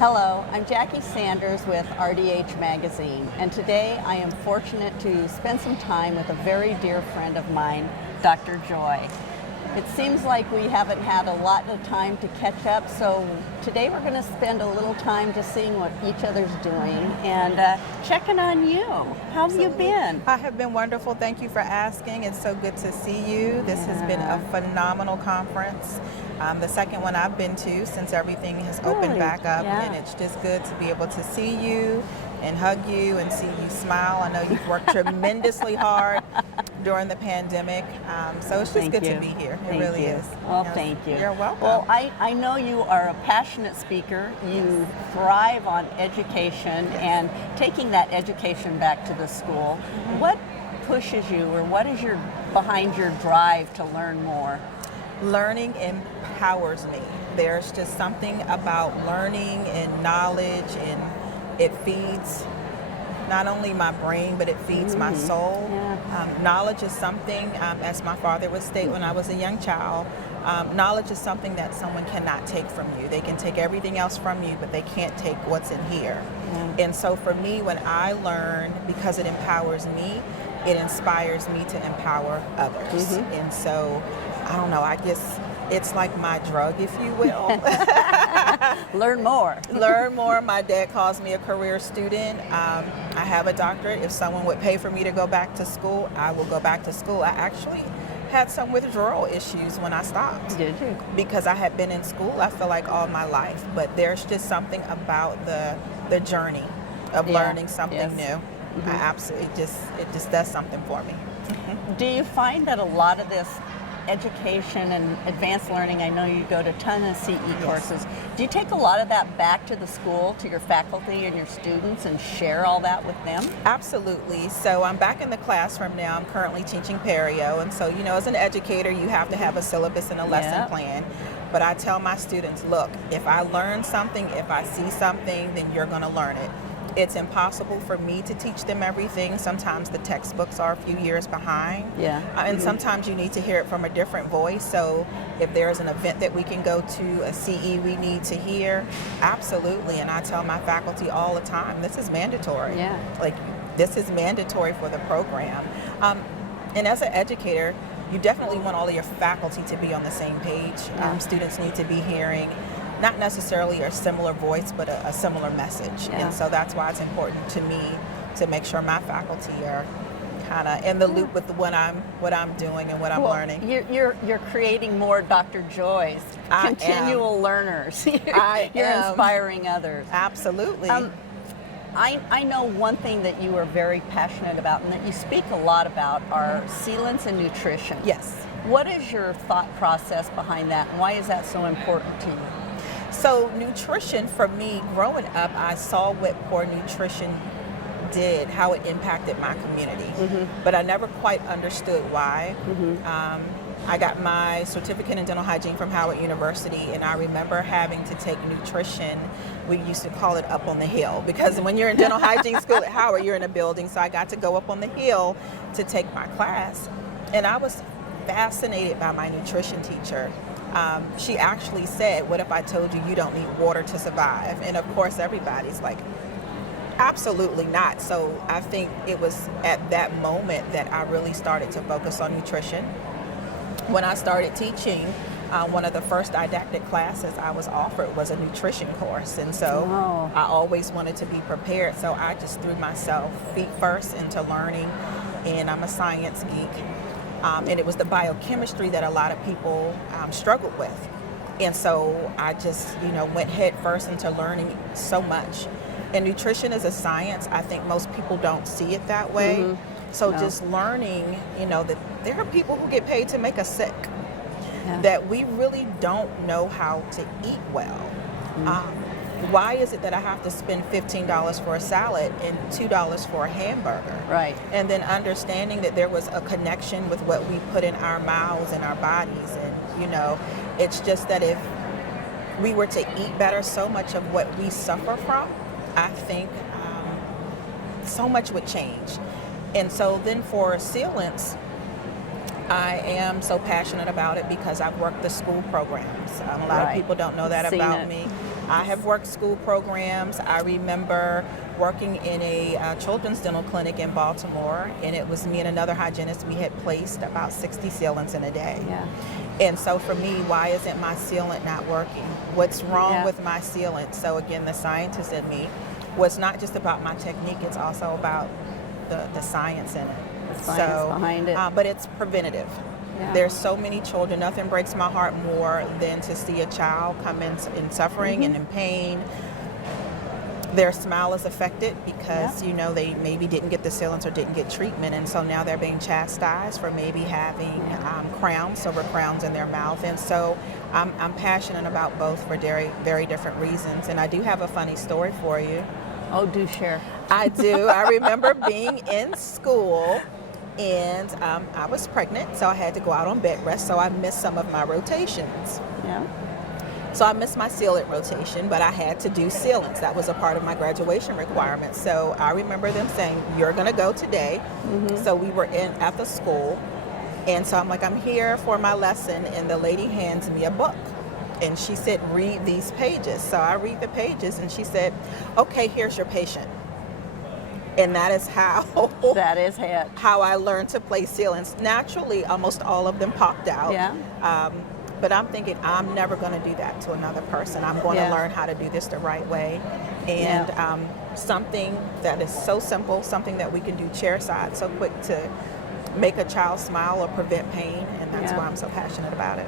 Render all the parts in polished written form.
Hello, I'm Jackie Sanders with RDH Magazine, and today I am fortunate to spend some time with a very dear friend of mine, Dr. Joy. It seems like we haven't had a lot of time to catch up, so today we're going to spend a little time just seeing what each other's doing and checking on you. How have you been? I have been wonderful. Thank you for asking. It's so good to see you. This has been a phenomenal conference. The second one I've been to since everything has opened back up, and it's just good to be able to see you and hug you and see you smile. I know you've worked tremendously hard during the pandemic, so it's just good to be here. It really is. Well, thank you. You're welcome. Well, I know you are a passionate speaker. You thrive on education and taking that education back to the school. What pushes you, or what is behind your drive to learn more? Learning empowers me. There's just something about learning and knowledge, and it feeds not only my brain, but it feeds my soul. Knowledge is something, as my father would state when I was a young child, knowledge is something that someone cannot take from you. They can take everything else from you, but they can't take what's in here. And so for me, when I learn, because it empowers me, it inspires me to empower others. And so, I don't know, I guess it's like my drug, if you will. Learn more. Learn more. My dad calls me a career student. I have a doctorate. If someone would pay for me to go back to school, I will go back to school. I actually had some withdrawal issues when I stopped. Did you? Because I had been in school, I feel like, all my life. But there's just something about the journey of learning something new. I absolutely it just does something for me. Do you find that a lot of this education and advanced learning, I know you go to a ton of CE courses, do you take a lot of that back to the school, to your faculty and your students, and share all that with them? Absolutely. So I'm back in the classroom now. I'm currently teaching perio, and so, you know, as an educator, you have to have a syllabus and a lesson plan. But I tell my students, look, if I learn something, if I see something, then you're going to learn it. It's impossible for me to teach them everything. Sometimes the textbooks are a few years behind. And sometimes you need to hear it from a different voice. So if there's an event that we can go to, a CE we need to hear, absolutely. And I tell my faculty all the time, this is mandatory. Like, this is mandatory for the program. And as an educator, you definitely want all of your faculty to be on the same page. Students need to be hearing not necessarily a similar voice, but a similar message. And so that's why it's important to me to make sure my faculty are kind of in the loop with what I'm doing and what I'm learning. You're creating more Dr. Joys, continual learners. You're inspiring others. Absolutely. I know one thing that you are very passionate about and that you speak a lot about are sealants and nutrition. Yes. What is your thought process behind that, and why is that so important to you? So nutrition, for me, growing up, I saw what poor nutrition did, how it impacted my community, but I never quite understood why. I got my certificate in dental hygiene from Howard University, and I remember having to take nutrition. We used to call it up on the hill, because when you're in dental hygiene school at Howard, you're in a building, so I got to go up on the hill to take my class. And I was fascinated by my nutrition teacher. She actually said, what if I told you you don't need water to survive? And of course, everybody's like, absolutely not. So I think it was at that moment that I really started to focus on nutrition. When I started teaching, one of the first didactic classes I was offered was a nutrition course. And so I always wanted to be prepared. So I just threw myself feet first into learning, and I'm a science geek. And it was the biochemistry that a lot of people struggled with. And so I just, went head first into learning so much. And nutrition is a science. I think most people don't see it that way. So just learning, that there are people who get paid to make us sick, that we really don't know how to eat well. Why is it that I have to spend $15 for a salad and $2 for a hamburger? Right. And then understanding that there was a connection with what we put in our mouths and our bodies. And, it's just that if we were to eat better, so much of what we suffer from, I think so much would change. And so then for sealants, I am so passionate about it because I've worked the school programs. A lot of people don't know that about me. I have worked school programs. I remember working in a children's dental clinic in Baltimore, and it was me and another hygienist. We had placed about 60 sealants in a day. Yeah. And so for me, why isn't my sealant not working? What's wrong Yeah. with my sealant? So again, the scientist in me was not just about my technique, it's also about the science in it. The science behind it. But it's preventative. Yeah. There's so many children. Nothing breaks my heart more than to see a child come in suffering and in pain. Their smile is affected because they maybe didn't get the sealants or didn't get treatment, and so now they're being chastised for maybe having crowns, silver crowns in their mouth. And so I'm passionate about both for very, very different reasons. And I do have a funny story for you. Oh, do share. I do. I remember being in school, and I was pregnant, so I had to go out on bed rest, so I missed some of my rotations. Yeah. So I missed my sealant rotation, but I had to do sealants. That was a part of my graduation requirements. So I remember them saying, "You're going to go today." So we were at the school, and so I'm like, I'm here for my lesson, and the lady hands me a book. And she said, "Read these pages." So I read the pages, and she said, "Okay, here's your patient." And that is how That is it. how I learned to place sealants. Naturally, almost all of them popped out. Yeah. But I'm thinking, I'm never going to do that to another person. I'm going to learn how to do this the right way. And something that is so simple, something that we can do chairside, so quick to make a child smile or prevent pain. And that's why I'm so passionate about it.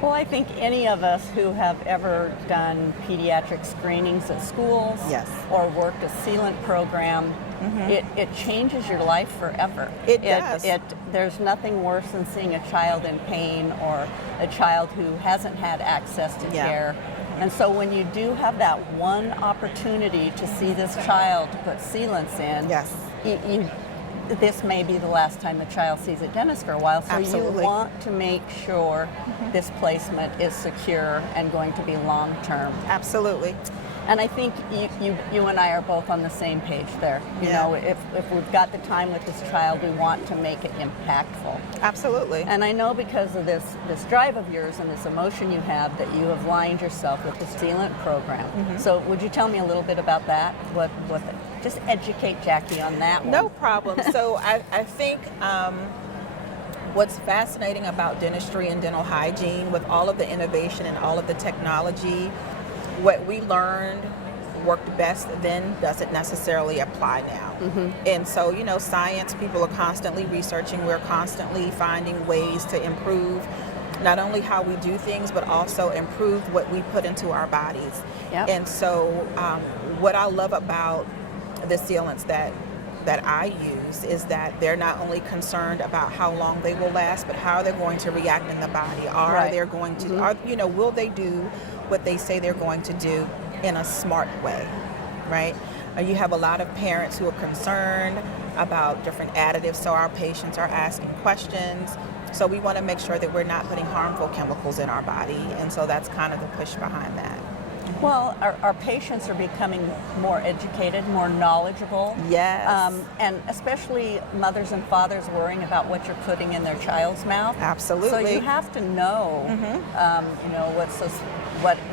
Well, I think any of us who have ever done pediatric screenings at schools or worked a Sealant program, it changes your life forever. It does. There's nothing worse than seeing a child in pain or a child who hasn't had access to care. And so when you do have that one opportunity to see this child to put sealants in, this may be the last time the child sees a dentist for a while, so Absolutely. you want to make sure this placement is secure and going to be long-term. Absolutely. And I think you and I are both on the same page there. You know, if we've got the time with this child, we want to make it impactful. Absolutely. And I know because of this drive of yours and this emotion you have that you have lined yourself with the Sealant Program. So would you tell me a little bit about that? Just educate Jackie on that one. No problem. So I think what's fascinating about dentistry and dental hygiene, with all of the innovation and all of the technology, what we learned worked best then doesn't necessarily apply now. And so, science, people are constantly researching. We're constantly finding ways to improve not only how we do things, but also improve what we put into our bodies. And so what I love about the sealants that I use is that they're not only concerned about how long they will last, but how they're going to react in the body. Are they going to, will they do what they say they're going to do in a smart way, right? You have a lot of parents who are concerned about different additives, so our patients are asking questions. So we want to make sure that we're not putting harmful chemicals in our body, and so that's kind of the push behind that. Well, our patients are becoming more educated, more knowledgeable. Yes. And especially mothers and fathers worrying about what you're putting in their child's mouth. Absolutely. So you have to know,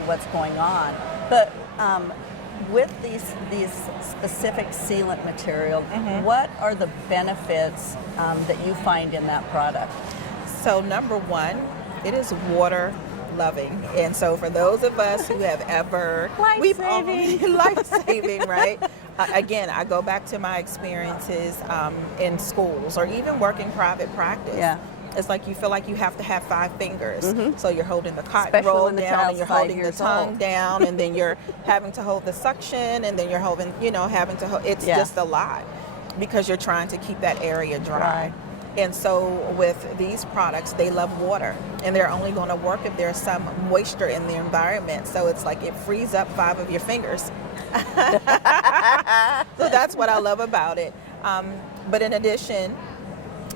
what's going on. But with these specific sealant material, what are the benefits that you find in that product? So number one, it is water loving. And so for those of us who have ever life-saving, right? Again, I go back to my experiences in schools or even working private practice. It's like you feel like you have to have 5 fingers. So you're holding the cotton roll down, and you're holding the tongue down, and then you're having to hold the suction, and then you're holding, having to hold. It's just a lot because you're trying to keep that area dry. And so with these products, they love water, and they're only going to work if there's some moisture in the environment. So it's like it frees up 5 of your fingers. So that's what I love about it. But in addition,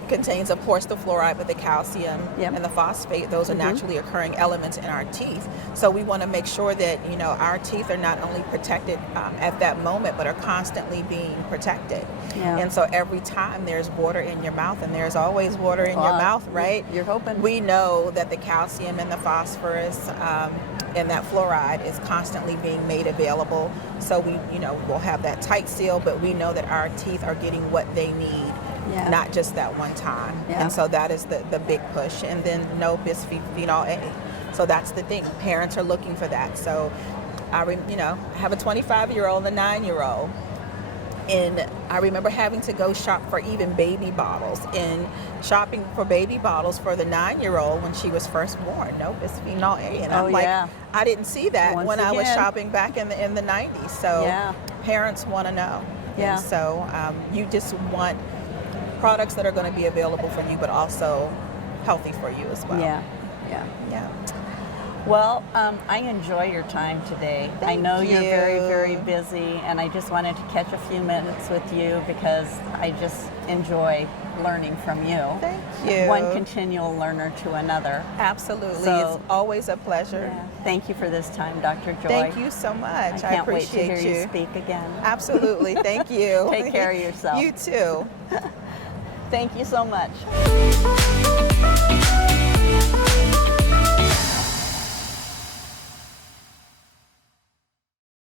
contains, of course, the fluoride, but the calcium Yep. and the phosphate, those are naturally occurring elements in our teeth. So we want to make sure that, our teeth are not only protected at that moment, but are constantly being protected. Yeah. And so every time there's water in your mouth, and there's always water in your mouth, right? You're hoping. We know that the calcium and the phosphorus and that fluoride is constantly being made available. So we'll have that tight seal, but we know that our teeth are getting what they need. Yeah. Not just that one time. Yeah. And so that is the big push. And then no bisphenol A. So that's the thing. Parents are looking for that. So I have a 25-year-old and a 9-year-old. And I remember having to go shop for even baby bottles, and shopping for baby bottles for the 9-year-old when she was first born. No bisphenol A. And I'm like, yeah. I didn't see that Once when I was again. shopping back in the 90s. So Yeah. parents want to know. Yeah. And so you just want products that are going to be available for you, but also healthy for you as well. Yeah. Well, I enjoy your time today. I Thank know you're you. very, very busy, and I just wanted to catch a few minutes with you because I just enjoy learning from you. Thank you. One continual learner to another. Absolutely. So- It's always a pleasure. Yeah. Thank you for this time, Dr. Joy. Thank you so much. I can't wait to appreciate hear you speak again. Absolutely. Thank you. Take care of yourself. You too. Thank you so much.